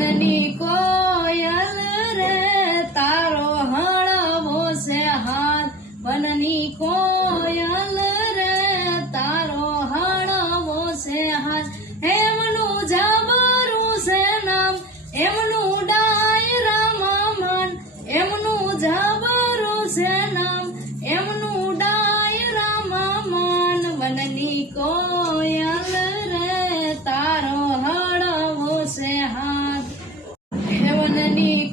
વનની કોયલ રે તારો હળવો છે હાથ વનની કોયલ રે તારો હળવો છે હાથ એમનું જબરું છે નામ એમનું ડાયરામાં મન એમનું જબરું છે નામ એમનું ડાયરામાં મન વનની કોયલ રે તારો હળવો છે હાથ વનની